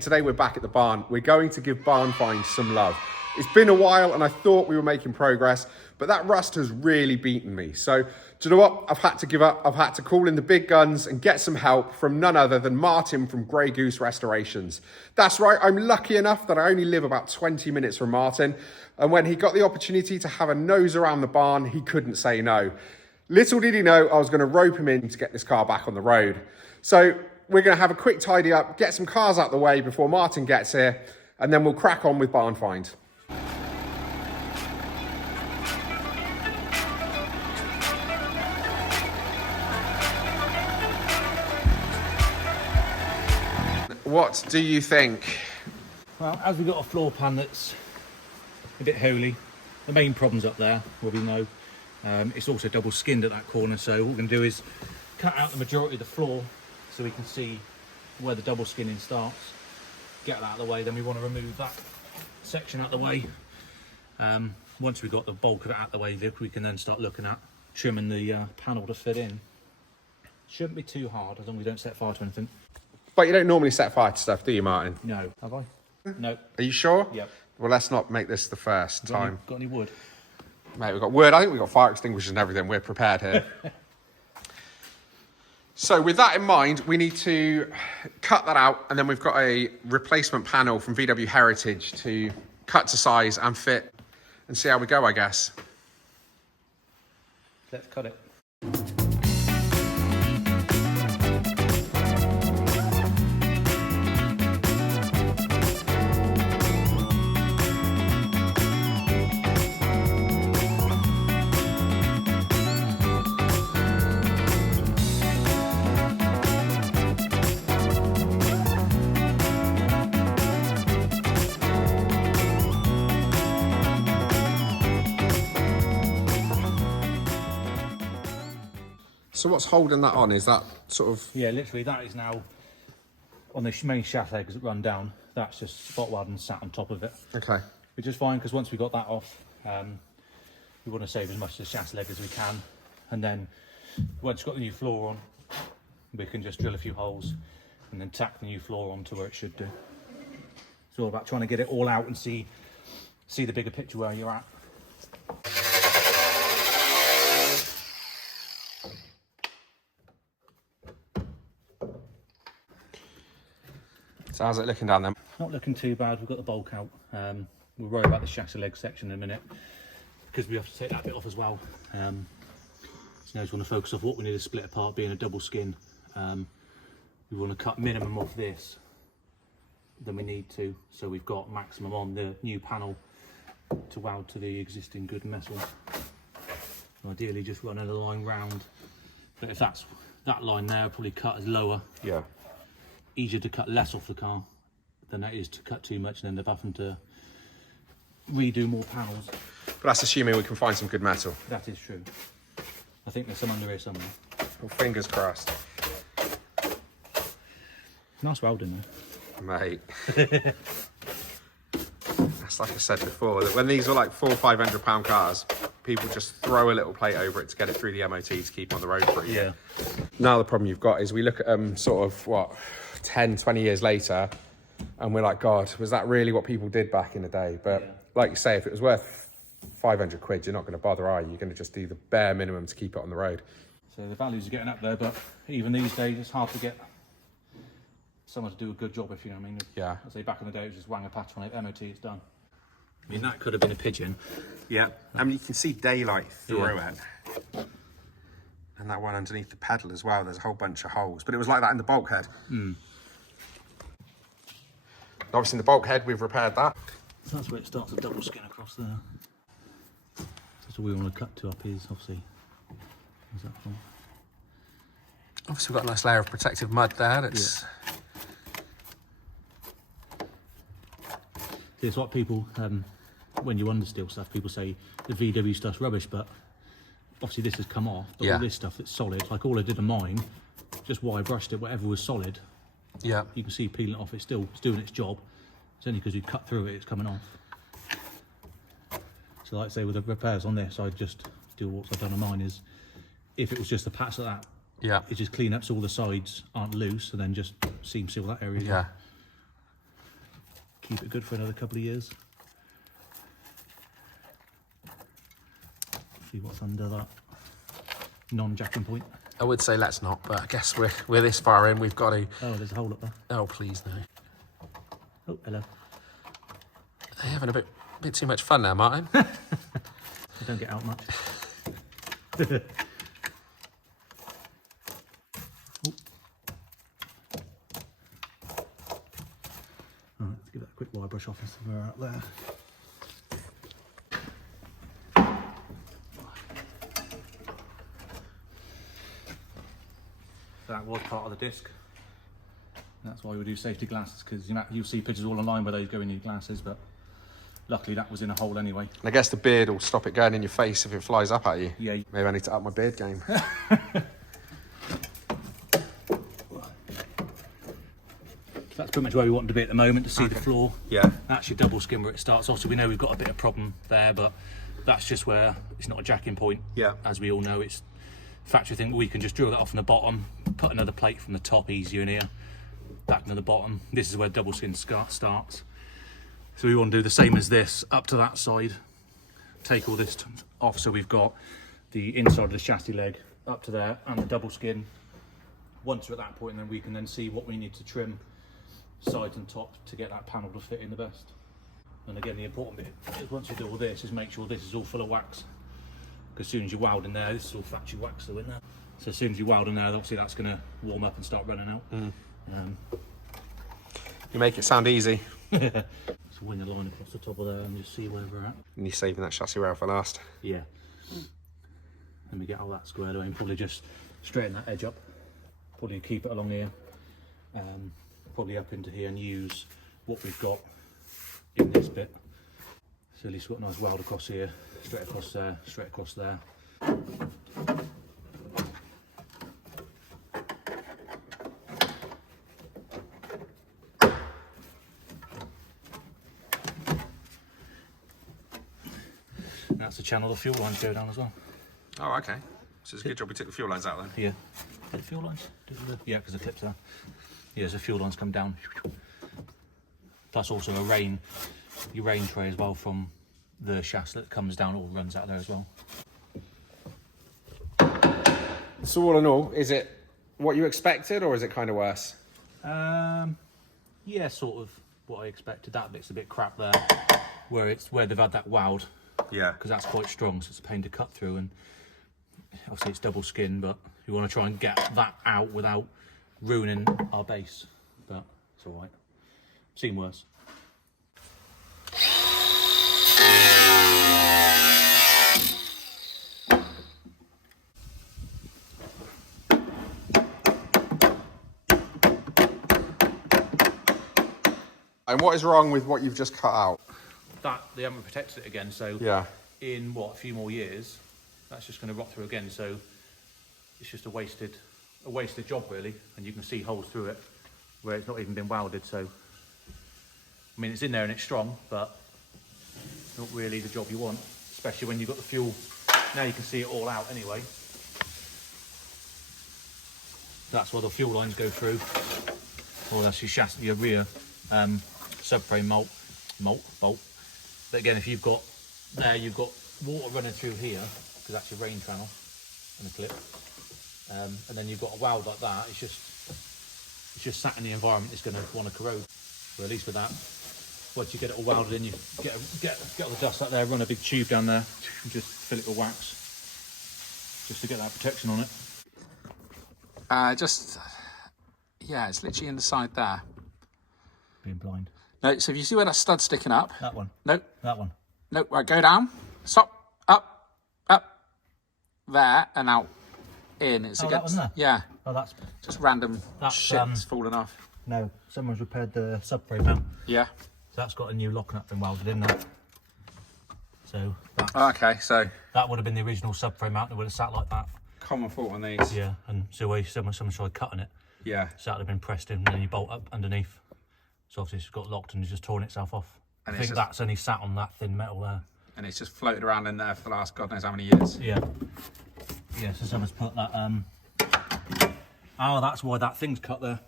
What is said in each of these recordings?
Today we're back at the barn. We're going to give Barn Find some love. It's been a while and I thought we were making progress, but that rust has really beaten me. So, do you know what? I've had to give up. I've had to call in the big guns and get some help from none other than Martin from Grey Goose Restorations. That's right, I'm lucky enough that I only live about 20 minutes from Martin. And when he got the opportunity to have a nose around the barn, he couldn't say no. Little did he know I was going to rope him in to get this car back on the road. So, we're going to have a quick tidy up, get some cars out the way before Martin gets here, and then we'll crack on with Barn Find. What do you think? Well, as we've got a floor pan that's a bit holy, the main problem's up there, where we know it's also double skinned at that corner, so what we're going to do is cut out the majority of the floor so we can see where the double skinning starts, get that out of the way. Then we want to remove that section out of the way. Once we've got the bulk of it out of the way, we can then start looking at trimming the panel to fit in. Shouldn't be too hard as long as we don't set fire to anything. But you don't normally set fire to stuff, do you, Martin? No. Have I? No. Are you sure? Yep. Well, let's not make this the first time. Got any wood? Mate, we've got wood. I think we've got fire extinguishers and everything. We're prepared here. So with that in mind, we need to cut that out, and then we've got a replacement panel from VW Heritage to cut to size and fit and see how we go, I guess. Let's cut it. So what's holding that on? Is that sort of... Yeah, literally that is now on the main shaft legs that run down. That's just spot welding sat on top of it. Okay. Which is fine, because once we got that off, we want to save as much of the shaft leg as we can. And then once we've got the new floor on, we can just drill a few holes and then tack the new floor on to where it should do. It's all about trying to get it all out and see the bigger picture where you're at. So how's it looking down there? Not looking too bad. We've got the bulk out. We'll worry about the chassis leg section in a minute because we have to take that bit off as well. So now we want to focus off what we need to split apart, being a double skin. We want to cut minimum off this than we need to, so we've got maximum on the new panel to weld to the existing good metal. Ideally just running a line round, but if that's that line there, probably cut as lower. Yeah. Easier to cut less off the car than it is to cut too much and end up having to redo more panels. But that's assuming we can find some good metal. That is true. I think there's some under here somewhere. Well, fingers crossed. Nice welding though. Mate. That's like I said before, that when these are like £400 or £500 cars, people just throw a little plate over it to get it through the MOT to keep on the road for a year. Yeah. Now the problem you've got is we look at sort of, what, 10, 20 years later, and we're like, God, was that really what people did back in the day? But yeah, like you say, if it was worth 500 quid, you're not going to bother, are you? You're going to just do the bare minimum to keep it on the road. So the values are getting up there, but even these days, it's hard to get someone to do a good job, if you know what I mean. Yeah. I say back in the day, it was just wang a patch on it, MOT, it's done. I mean, that could have been a pigeon. Yeah, I mean, you can see daylight through it. And that one underneath the pedal as well, there's a whole bunch of holes. But it was like that in the bulkhead. Obviously in the bulkhead, we've repaired that. So that's where it starts to double skin across there. That's what we want to cut to up is, obviously. Where's that from? Obviously we've got a nice layer of protective mud there. That's... Yeah. It's what people, when you understeel stuff, people say the VW stuff's rubbish, but obviously this has come off. But all this stuff that's solid, like all I did on mine, just wire brushed it, whatever was solid. Yeah. You can see peeling it off, it's doing its job. It's only because you cut through it, it's coming off. So like I say, with the repairs on this, I just do what I've done on mine is, if it was just a patch like that, yeah, it just clean up so all the sides aren't loose and then just seam seal that area. Yeah. keep it good for another couple of years. See what's under that non-jacking point. I would say let's not, but I guess we're this far in. We've got to. Oh, there's a hole up there. Oh, please no. Oh, hello. They're having a bit too much fun now, Martin. I don't get out much. Oh. All right, let's give that a quick wire brush off and see where we're at there. That was part of the disc. That's why we do safety glasses, because you'll see pictures all online where those go in your glasses, but luckily that was in a hole anyway. And I guess the beard will stop it going in your face if it flies up at you. Yeah. Maybe I need to up my beard game. That's pretty much where we want to be at the moment, to see the floor. Yeah. That's your double skin where it starts. Obviously we know we've got a bit of problem there, but that's just where it's not a jacking point. Yeah. As we all know, it's factory thing. We can just drill that off from the bottom, put another plate from the top easier in here, back to the bottom. This is where double skin starts. So we want to do the same as this, up to that side, take all this off, so we've got the inside of the chassis leg up to there and the double skin. Once we're at that point, then we can then see what we need to trim sides and top to get that panel to fit in the best. And again, the important bit is once you do all this is make sure this is all full of wax, because as soon as you weld in there, this is all factory wax though in there. So as soon as you weld in there, obviously that's going to warm up and start running out. You make it sound easy. So wing a line across the top of there and just see where we're at. And you're saving that chassis rail for last. Yeah. Let me get all that squared away and probably just straighten that edge up. Probably keep it along here. Probably up into here and use what we've got in this bit. So at least we've got a nice weld across here, straight across there, straight across there. That's the channel the fuel lines go down as well. Oh, okay. So it's a good job we took the fuel lines out then. Yeah. The fuel lines? Yeah, because the clips are. Yeah, so fuel lines come down. Plus also your rain tray as well from the shaft that comes down, all runs out there as well. So all in all, is it what you expected or is it kind of worse? Yeah, sort of what I expected. That bit's a bit crap there, where they've had that weld. Yeah. Because that's quite strong, so it's a pain to cut through, and obviously it's double skin, but you want to try and get that out without ruining our base. But it's all right. Seen worse. And what is wrong with what you've just cut out? That they haven't protected it again, so Yeah. in what, a few more years, that's just going to rot through again. So it's just a wasted job really, and you can see holes through it where it's not even been welded. So I mean, it's in there and it's strong, but not really the job you want, especially when you've got the fuel. Now you can see it all out anyway. That's where the fuel lines go through, or that's your chassis, your rear subframe bolt. But again, if you've got water running through here, because that's your rain channel and the clip, and then you've got a weld like that, it's just sat in the environment, it's going to want to corrode. So at least with that, once you get it all welded in, you get all the dust out there, run a big tube down there, and just fill it with wax, just to get that protection on it. Yeah, it's literally in the side there. Being blind. No, so if you see where that stud's sticking up. That one. Nope. That one. Nope, right, go down, stop, up, there, and out, in. It's Oh, that one there? Yeah. Oh, that's Just random shit's falling off. no. Someone's repaired the subframe now. Yeah. So that's got a new lock nut been welded in there. So that Okay, so that would have been the original subframe mount. It would have sat like that. common fault on these. Yeah, and so where someone tried cutting it, Yeah. so that would have been pressed in, and then you bolt up underneath. So obviously it's got locked and it's just torn itself off. And I think that's only sat on that thin metal there. And it's just floated around in there for the last God knows how many years. Yeah. Yeah, so someone's put that, oh, that's why that thing's cut there.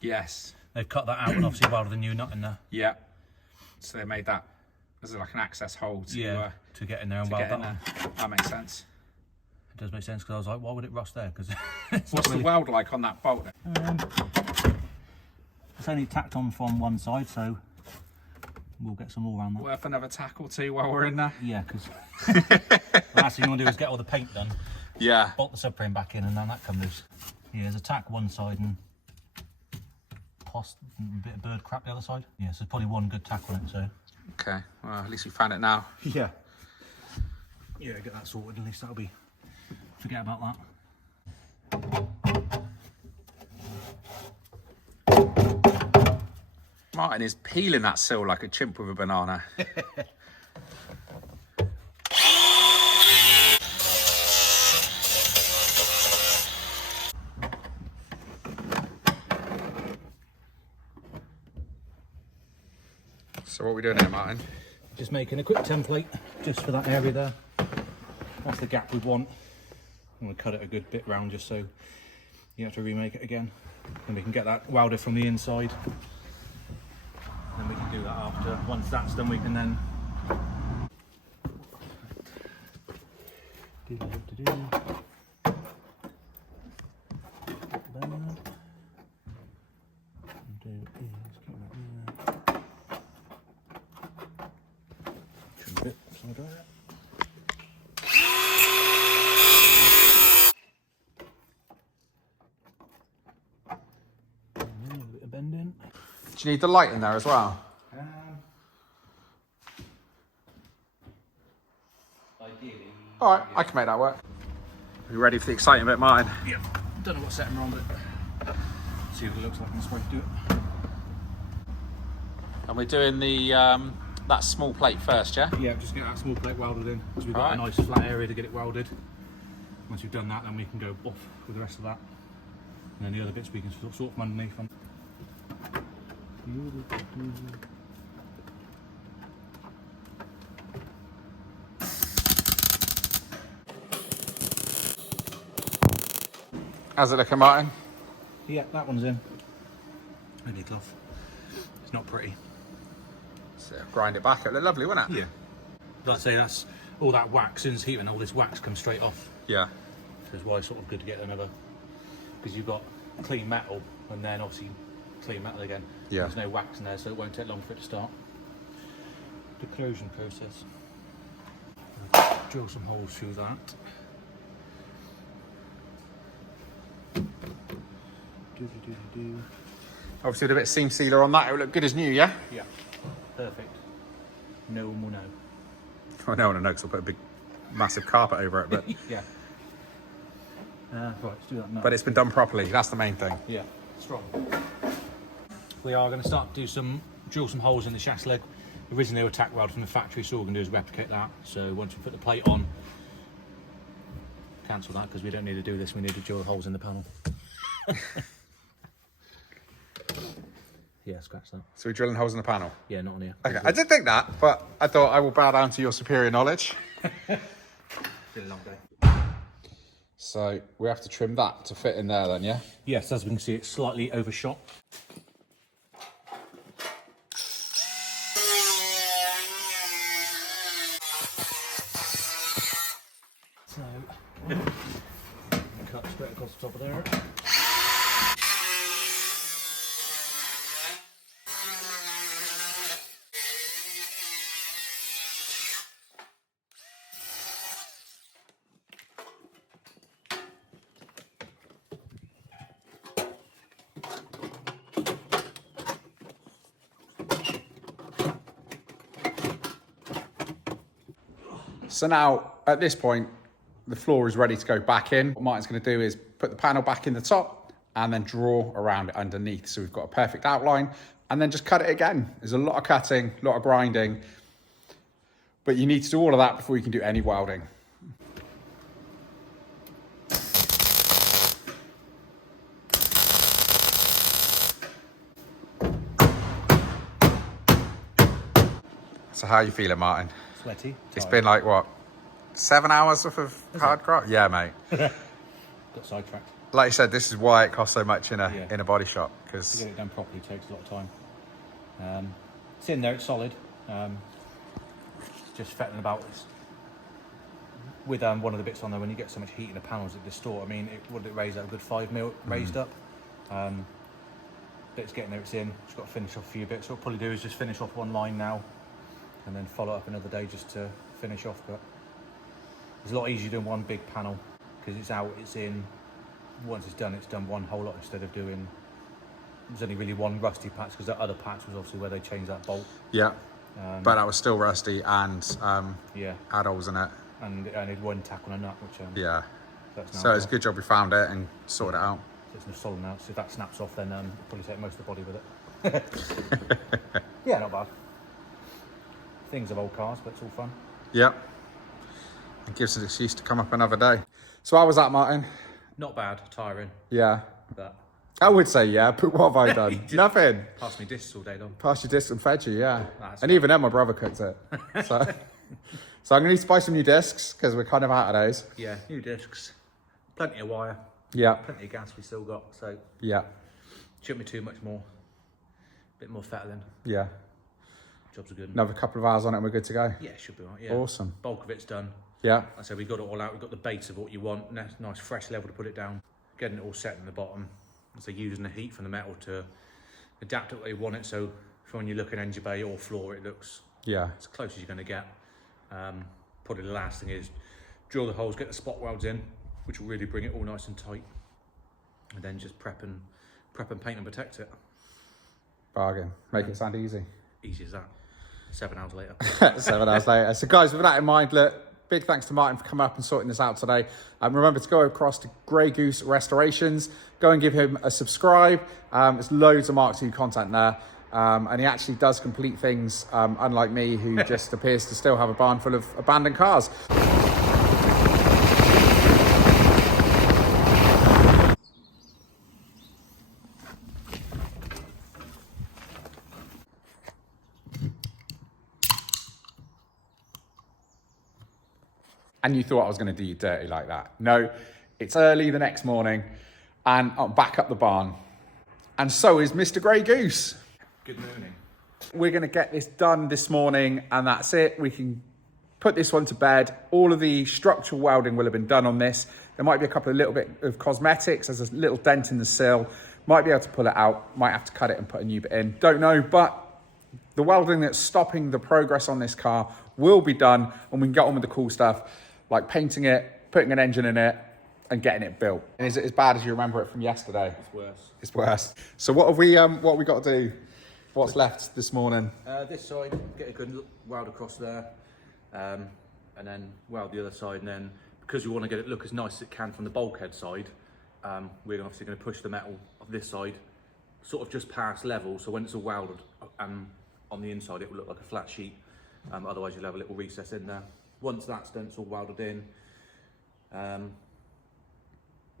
Yes. They've cut that out and obviously welded a new nut in there. Yeah. So they made that as like an access hole to to get in there and to weld get in that there. on. That makes sense. It does make sense because I was like, why would it rust there? Because What's the weld like on that bolt? it's only tacked on from one side, so we'll get some more around that. Worth another tack or two while we're in there. Yeah, because the last thing you want to do is get all the paint done, Yeah. bolt the subframe back in, and then that comes loose. Yeah, there's a tack one side and a bit of bird crap the other side. Yeah, so there's probably one good tack on it. So. Okay. Well, at least we found it now. Yeah. Yeah, get that sorted. At least that'll be. Forget about that. Martin is peeling that sill like a chimp with a banana. So what are we doing here, Martin? Just making a quick template just for that area there. That's the gap we want. I'm going to cut it a good bit round just so you have to remake it again. And we can get that welded from the inside. Then we can do that after. Once that's done, we can then do what to do. Trim a bit, slide right out. A bit of bend in. Do you need the light in there as well? Ideally. All right, I can make that work. Are you ready for the exciting bit, Martin? Yeah. Don't know what setting we're on, but see what it looks like when I'm supposed to do it. And we're doing the that small plate first, yeah? Yeah, just get that small plate welded in, because we've got Right. a nice flat area to get it welded. Once we've done that, then we can go off with the rest of that. And then the other bits we can sort from underneath. How's it looking, Martin? Yeah, that one's in. Maybe cloth. It's not pretty. So grind it back. It'll look lovely, won't it? Yeah. Like I say, that's all that wax, since heating, all this wax comes straight off. Yeah. So it's why it's sort of good to get another, because you've got clean metal and then obviously clean metal again. Yeah. There's no wax in there, so it won't take long for it to start. The corrosion process. Drill some holes through that. Do. Obviously, with a bit of seam sealer on that, it'll look good as new, yeah? Yeah, perfect. No more no. I know, because I'll put a big, massive carpet over it, but Yeah. Right, let's do that now. but it's been done properly. That's the main thing. Yeah, strong. We are going to start to drill some holes in the chassis leg. Originally they were tack welded from the factory, so all we're going to do is replicate that. So once we put the plate on, cancel that because we don't need to do this. We need to drill the holes in the panel. Yeah, scratch that. So we're drilling holes in the panel. Yeah, not on here. Okay, I did think that, but I thought I will bow down to your superior knowledge. Been a long day. So we have to trim that to fit in there then, yeah? Yes, as we can see, it's slightly overshot. So, cut straight across the top of there. So now, at this point, the floor is ready to go back in. What Martin's going to do is put the panel back in the top and then draw around it underneath. So we've got a perfect outline and then just cut it again. There's a lot of cutting, a lot of grinding, but you need to do all of that before you can do any welding. So how are you feeling, Martin? Sweaty. It's been like, what, 7 hours worth of hard grind? Yeah, mate. Got sidetracked. Like you said, this is why it costs so much in a Yeah. in a body shop, To because get it done properly takes a lot of time. It's in there, it's solid. Just fettling about. With one of the bits on there, when you get so much heat in the panels, it distort. I mean, would it raise up a good 5 mil raised up? But it's getting there, it's in. Just got to finish off a few bits. So what I'll probably do is just finish off one line now, and then follow up another day just to finish off. But it's a lot easier doing one big panel because it's out, it's in. Once it's done one whole lot instead of doing. There's only really one rusty patch because that other patch was obviously where they changed that bolt. Yeah, but that was still rusty and yeah, had holes in it. And it only one tack on a nut, which yeah. That's So it's a good job we found it and sorted it out. So it's no solid now. So if that snaps off, then it'll probably take most of the body with it. Yeah, not bad. Things of old cars, but it's all fun. Yeah. It gives us an excuse to come up another day. So how was that, Martin? Not bad, tiring, Yeah. but I would say yeah, but what have I done? Nothing. passed me discs all day long. Passed your disc and fed you, yeah. That's And even then, my brother cooked it. So I'm going to need to buy some new discs because we're kind of out of those. Yeah, new discs, plenty of wire, Yeah. plenty of gas we still got, so Yeah. shouldn't be too much more. Bit more fettling, Yeah. jobs are good. Another couple of hours on it and we're good to go. Yeah, should be right, yeah. Awesome. Bulk of it's done. Yeah. Like I said, we got it all out, we've got the base of what you want, nice fresh level to put it down, getting it all set in the bottom. So using the heat from the metal to adapt it where you want it, so for when you look at engine bay or floor, it looks Yeah. as close as you're going to get. Probably the last thing is drill the holes, get the spot welds in, which will really bring it all nice and tight, and then just prep and paint and protect it. Bargain. Make it sound easy. Easy as that. 7 hours later. 7 hours later. So guys, with that in mind, look, big thanks to Martin for coming up and sorting this out today. Remember to go across to Grey Goose Restorations. Go and give him a subscribe. There's loads of Mark II content there. And he actually does complete things, unlike me, who just appears to still have a barn full of abandoned cars. And you thought I was going to do you dirty like that. No, it's early the next morning and I'm back up the barn. And so is Mr. Grey Goose. Good morning. We're going to get this done this morning and that's it. We can put this one to bed. All of the structural welding will have been done on this. There might be a couple of little bit of cosmetics. There's a little dent in the sill. Might be able to pull it out. Might have to cut it and put a new bit in. Don't know, but the welding that's stopping the progress on this car will be done and we can get on with the cool stuff like painting it, putting an engine in it and getting it built. And is it as bad as you remember it from yesterday? It's worse. It's worse. So what have we got to do? What's left this morning? This side, get a good weld across there, and then weld the other side, and then because we want to get it look as nice as it can from the bulkhead side, we're obviously going to push the metal of this side sort of just past level, so when it's all welded on the inside it will look like a flat sheet, otherwise you'll have a little recess in there. Once that's done, it's all welded in,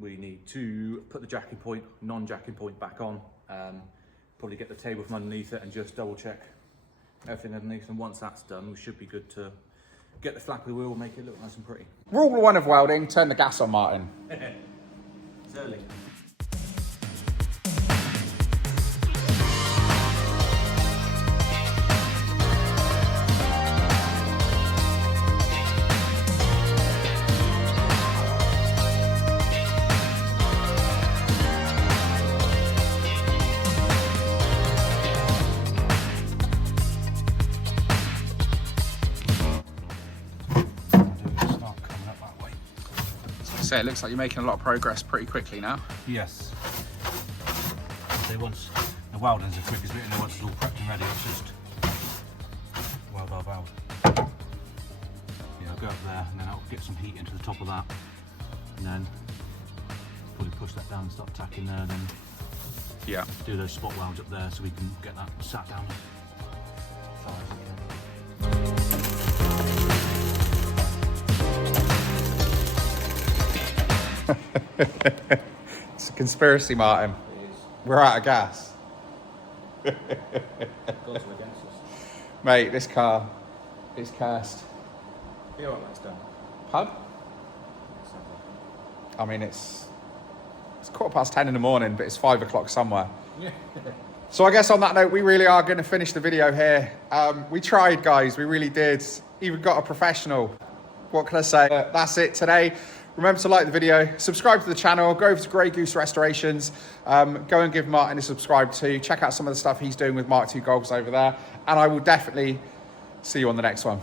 we need to put the jacking point, non-jacking point back on, probably get the table from underneath it and just double check everything underneath, and once that's done we should be good to get the flappy wheel, make it look nice and pretty. Rule 1 of welding, turn the gas on, Martin. It's early. So it looks like you're making a lot of progress pretty quickly now. Yes. So once the welding's as quick as it, and once it's all prepped and ready, it's just weld. Yeah, I'll go up there and then I'll get some heat into the top of that, and then probably push that down and start tacking there, then Yeah. do those spot welds up there so we can get that sat down. It's a conspiracy, Martin. We're out of gas. Gods were against us. Mate, this car is cursed. Yeah, well, that's done. Pub? I mean, it's 10:15 in the morning, but it's 5 o'clock somewhere. Yeah. So I guess on that note, we really are going to finish the video here. We tried, guys, we really did. Even got a professional. What can I say? That's it today. Remember to like the video, subscribe to the channel, go over to Grey Goose Restorations, go and give Martin a subscribe too. Check out some of the stuff he's doing with Mark II goggles over there. And I will definitely see you on the next one.